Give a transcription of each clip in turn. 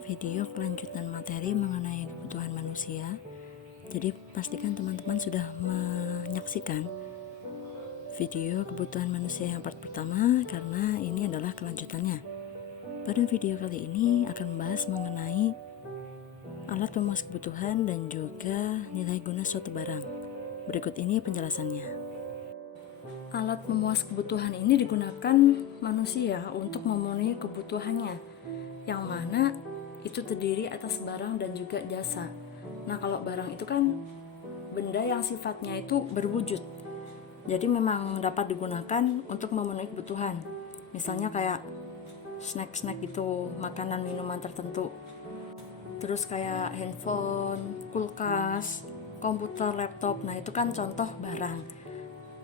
video kelanjutan materi mengenai kebutuhan manusia. Jadi pastikan teman-teman sudah menyaksikan video kebutuhan manusia yang part pertama, karena ini adalah kelanjutannya. Pada video kali ini akan membahas mengenai alat pemuas kebutuhan dan juga nilai guna suatu barang. Berikut ini penjelasannya. Alat pemuas kebutuhan ini digunakan manusia untuk memenuhi kebutuhannya, yang mana itu terdiri atas barang dan juga jasa. Nah, kalau barang itu kan benda yang sifatnya itu berwujud, jadi memang dapat digunakan untuk memenuhi kebutuhan. Misalnya kayak snack-snack gitu, makanan minuman tertentu. Terus kayak handphone, kulkas, komputer, laptop. Nah, itu kan contoh barang.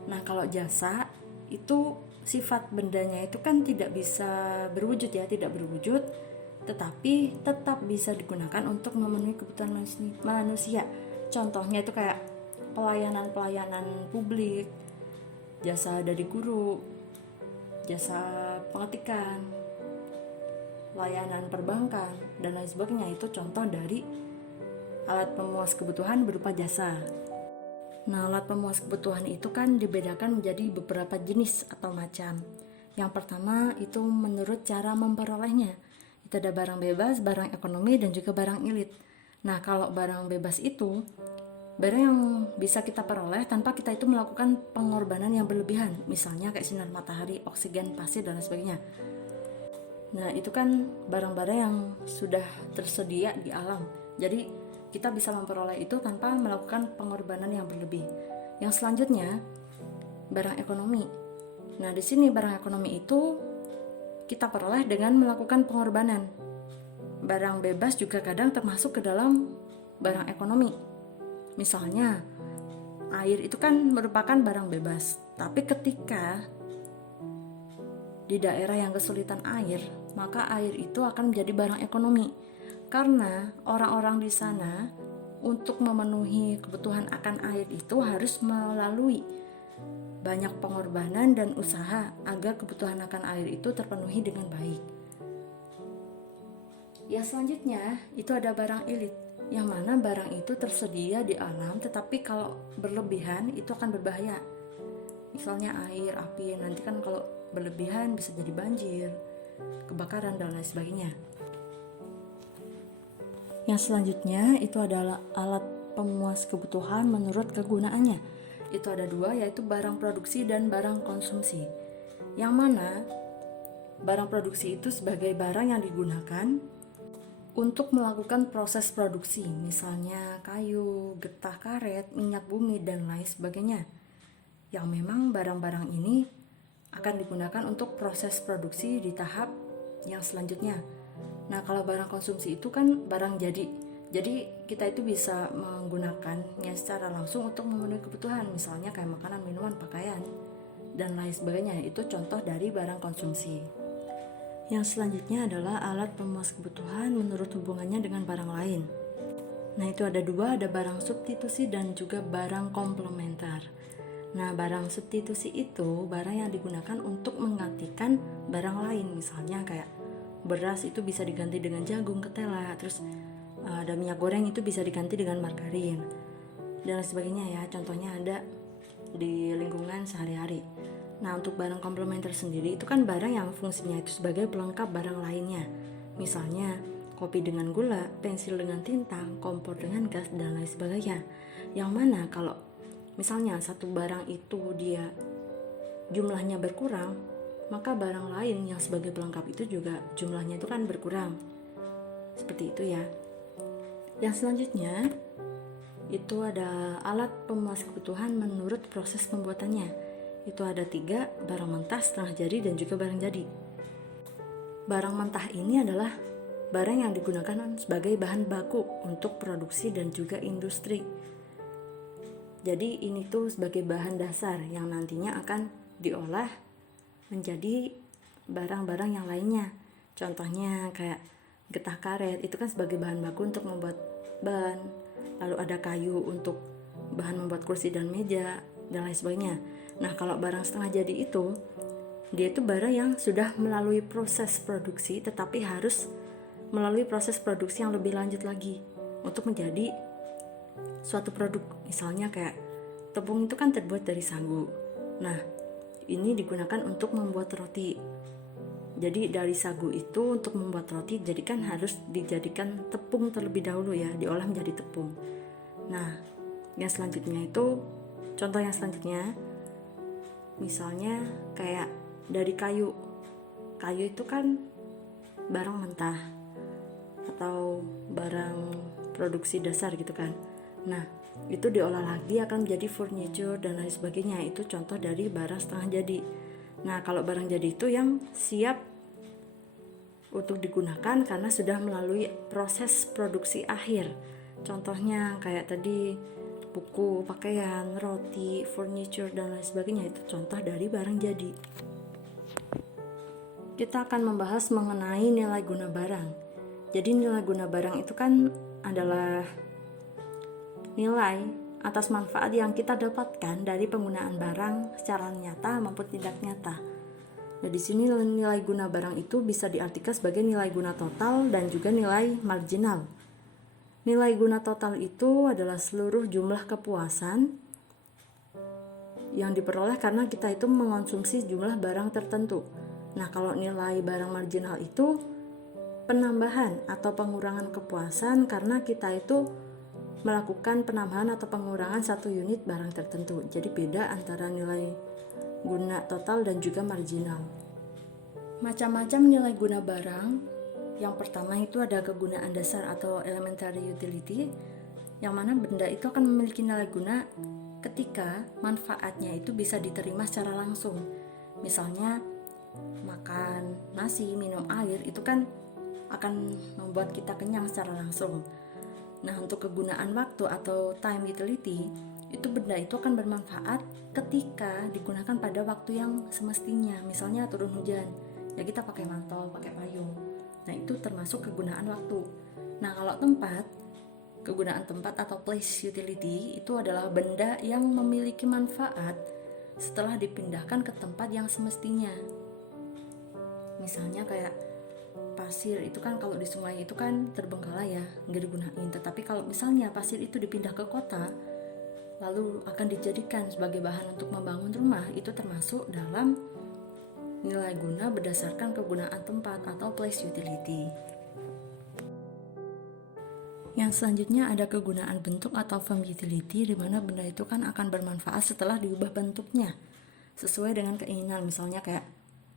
Nah, kalau jasa itu sifat bendanya itu kan tidak bisa berwujud ya, tidak berwujud, tetapi tetap bisa digunakan untuk memenuhi kebutuhan manusia. Contohnya itu kayak pelayanan publik, jasa dari guru, jasa pengetikan, layanan perbankan, dan lain sebagainya. Itu contoh dari alat pemuas kebutuhan berupa jasa. Nah, alat pemuas kebutuhan itu kan dibedakan menjadi beberapa jenis atau macam. Yang pertama itu menurut cara memperolehnya. Itu ada barang bebas, barang ekonomi, dan juga barang elit. Nah, kalau barang bebas itu barang yang bisa kita peroleh tanpa kita itu melakukan pengorbanan yang berlebihan. Misalnya kayak sinar matahari, oksigen, pasir, dan lain sebagainya. Nah, itu kan barang-barang yang sudah tersedia di alam. Jadi kita bisa memperoleh itu tanpa melakukan pengorbanan yang berlebih. Yang selanjutnya, barang ekonomi. Nah, di sini barang ekonomi itu kita peroleh dengan melakukan pengorbanan. Barang bebas juga kadang termasuk ke dalam barang ekonomi. Misalnya, air itu kan merupakan barang bebas. Tapi ketika di daerah yang kesulitan air, maka air itu akan menjadi barang ekonomi. Karena orang-orang di sana untuk memenuhi kebutuhan akan air itu harus melalui banyak pengorbanan dan usaha agar kebutuhan akan air itu terpenuhi dengan baik. Yang selanjutnya itu ada barang elit, yang mana barang itu tersedia di alam, tetapi kalau berlebihan itu akan berbahaya. Misalnya air, api, nanti kan kalau berlebihan bisa jadi banjir, kebakaran, dan lain sebagainya. Yang selanjutnya itu adalah alat pemuas kebutuhan menurut kegunaannya. Itu ada dua, yaitu barang produksi dan barang konsumsi. Yang mana barang produksi itu sebagai barang yang digunakan untuk melakukan proses produksi, misalnya kayu, getah karet, minyak bumi, dan lain sebagainya. Yang memang barang-barang ini akan digunakan untuk proses produksi di tahap yang selanjutnya. Nah, kalau barang konsumsi itu kan barang jadi kita itu bisa menggunakannya secara langsung untuk memenuhi kebutuhan, misalnya kayak makanan, minuman, pakaian, dan lain sebagainya. Itu contoh dari barang konsumsi. Yang selanjutnya adalah alat pemuas kebutuhan menurut hubungannya dengan barang lain. Nah, itu ada dua, ada barang substitusi dan juga barang komplementer. Nah, barang substitusi itu barang yang digunakan untuk menggantikan barang lain, misalnya kayak beras itu bisa diganti dengan jagung, ketela, terus ada minyak goreng itu bisa diganti dengan margarin, dan lain sebagainya ya. Contohnya ada di lingkungan sehari-hari. Nah, untuk barang komplementer sendiri itu kan barang yang fungsinya itu sebagai pelengkap barang lainnya. Misalnya kopi dengan gula, pensil dengan tinta, kompor dengan gas, dan lain sebagainya. Yang mana kalau misalnya satu barang itu dia jumlahnya berkurang, maka barang lain yang sebagai pelengkap itu juga jumlahnya itu kan berkurang. Seperti itu ya. Yang selanjutnya itu ada alat pemuas kebutuhan menurut proses pembuatannya. Itu ada 3, barang mentah, setengah jadi, dan juga barang jadi. Barang mentah ini adalah barang yang digunakan sebagai bahan baku untuk produksi dan juga industri. Jadi ini tuh sebagai bahan dasar yang nantinya akan diolah menjadi barang-barang yang lainnya. Contohnya kayak getah karet itu kan sebagai bahan baku untuk membuat ban. Lalu ada kayu untuk bahan membuat kursi dan meja, dan lain sebagainya. Nah, kalau barang setengah jadi itu, dia itu barang yang sudah melalui proses produksi tetapi harus melalui proses produksi yang lebih lanjut lagi untuk menjadi suatu produk. Misalnya kayak tepung itu kan terbuat dari sagu. Nah, ini digunakan untuk membuat roti. Jadi dari sagu itu untuk membuat roti jadi kan harus dijadikan tepung terlebih dahulu ya, diolah menjadi tepung. Nah, yang selanjutnya itu, contoh yang selanjutnya misalnya kayak dari kayu. Kayu itu kan barang mentah atau barang produksi dasar gitu kan. Nah, itu diolah lagi akan menjadi furniture dan lain sebagainya. Itu contoh dari barang setengah jadi. Nah, kalau barang jadi itu yang siap untuk digunakan karena sudah melalui proses produksi akhir. Contohnya kayak tadi buku, pakaian, roti, furniture dan lain sebagainya, itu contoh dari barang jadi. Kita akan membahas mengenai nilai guna barang. Jadi nilai guna barang itu kan adalah nilai atas manfaat yang kita dapatkan dari penggunaan barang secara nyata maupun tidak nyata. Nah, di sini nilai guna barang itu bisa diartikan sebagai nilai guna total dan juga nilai marginal. Nilai guna total itu adalah seluruh jumlah kepuasan yang diperoleh karena kita itu mengonsumsi jumlah barang tertentu. Nah, kalau nilai barang marginal itu penambahan atau pengurangan kepuasan karena kita itu melakukan penambahan atau pengurangan satu unit barang tertentu. Jadi beda antara nilai guna total dan juga marginal. Macam-macam nilai guna barang. Yang pertama itu ada kegunaan dasar atau elementary utility, yang mana benda itu akan memiliki nilai guna ketika manfaatnya itu bisa diterima secara langsung. Misalnya makan nasi, minum air itu kan akan membuat kita kenyang secara langsung. Nah, untuk kegunaan waktu atau time utility, itu benda itu akan bermanfaat ketika digunakan pada waktu yang semestinya. Misalnya turun hujan, ya kita pakai mantel, pakai payung. Nah, itu termasuk kegunaan waktu. Nah, kalau tempat, kegunaan tempat atau place utility itu adalah benda yang memiliki manfaat setelah dipindahkan ke tempat yang semestinya. Misalnya kayak pasir itu kan kalau di sungai itu kan terbengkalai ya, nggak digunain. Tetapi kalau misalnya pasir itu dipindah ke kota, lalu akan dijadikan sebagai bahan untuk membangun rumah, itu termasuk dalam nilai guna berdasarkan kegunaan tempat atau place utility. Yang selanjutnya ada kegunaan bentuk atau form utility, di mana benda itu kan akan bermanfaat setelah diubah bentuknya sesuai dengan keinginan. Misalnya kayak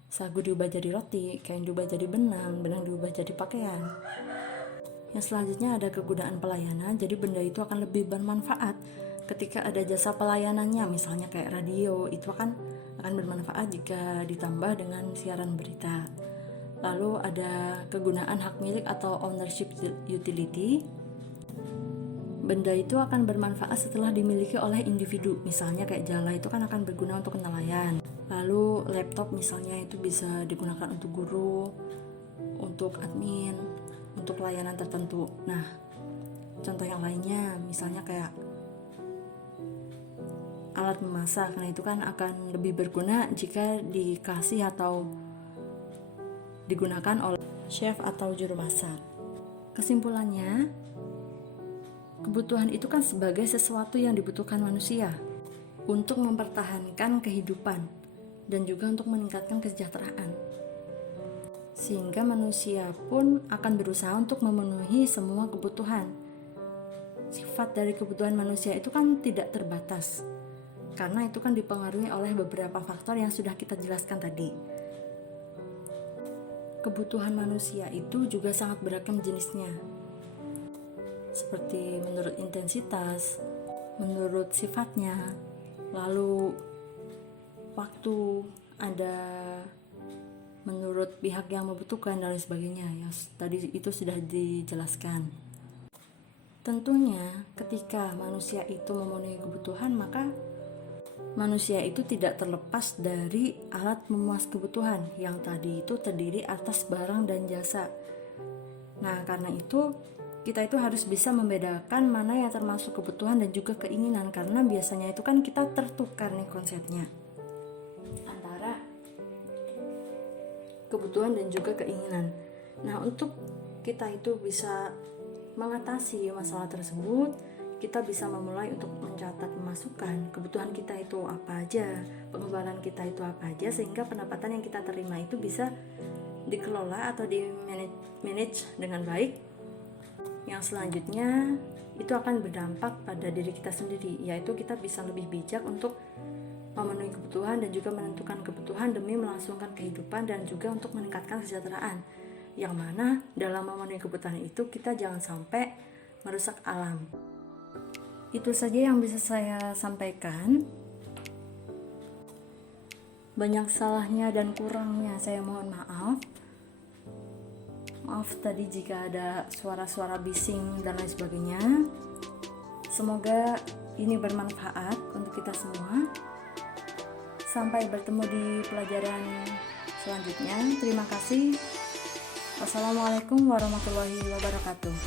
sagu diubah jadi roti, kain diubah jadi benang, benang diubah jadi pakaian. Yang selanjutnya ada kegunaan pelayanan, jadi benda itu akan lebih bermanfaat ketika ada jasa pelayanannya. Misalnya kayak radio, itu akan bermanfaat jika ditambah dengan siaran berita. Lalu ada kegunaan hak milik atau ownership utility. Benda itu akan bermanfaat setelah dimiliki oleh individu. Misalnya kayak jala itu kan akan berguna untuk nelayan. Lalu laptop misalnya itu bisa digunakan untuk guru, untuk admin, untuk layanan tertentu. Nah, contoh yang lainnya misalnya kayak alat memasak. Nah, itu kan akan lebih berguna jika dikasih atau digunakan oleh chef atau juru masak. Kesimpulannya, kebutuhan itu kan sebagai sesuatu yang dibutuhkan manusia untuk mempertahankan kehidupan dan juga untuk meningkatkan kesejahteraan. Sehingga manusia pun akan berusaha untuk memenuhi semua kebutuhan. Sifat dari kebutuhan manusia itu kan tidak terbatas, karena itu kan dipengaruhi oleh beberapa faktor yang sudah kita jelaskan tadi. Kebutuhan manusia itu juga sangat beragam jenisnya, seperti menurut intensitas, menurut sifatnya, lalu waktu, ada menurut pihak yang membutuhkan dan lain sebagainya, yang tadi itu sudah dijelaskan. Tentunya ketika manusia itu memenuhi kebutuhan, maka manusia itu tidak terlepas dari alat memuas kebutuhan yang tadi itu terdiri atas barang dan jasa. Nah, karena itu kita itu harus bisa membedakan mana yang termasuk kebutuhan dan juga keinginan, karena biasanya itu kan kita tertukar nih konsepnya antara kebutuhan dan juga keinginan. Nah, untuk kita itu bisa mengatasi masalah tersebut, kita bisa memulai untuk mencatat pemasukan, kebutuhan kita itu apa aja, pengeluaran kita itu apa aja, sehingga pendapatan yang kita terima itu bisa dikelola atau di manage dengan baik. Yang selanjutnya itu akan berdampak pada diri kita sendiri, yaitu kita bisa lebih bijak untuk memenuhi kebutuhan dan juga menentukan kebutuhan demi melangsungkan kehidupan dan juga untuk meningkatkan kesejahteraan. Yang mana dalam memenuhi kebutuhan itu kita jangan sampai merusak alam. Itu saja yang bisa saya sampaikan. Banyak salahnya dan kurangnya saya mohon maaf. Maaf tadi jika ada suara-suara bising dan lain sebagainya. Semoga ini bermanfaat untuk kita semua. Sampai bertemu di pelajaran selanjutnya. Terima kasih. Wassalamualaikum warahmatullahi wabarakatuh.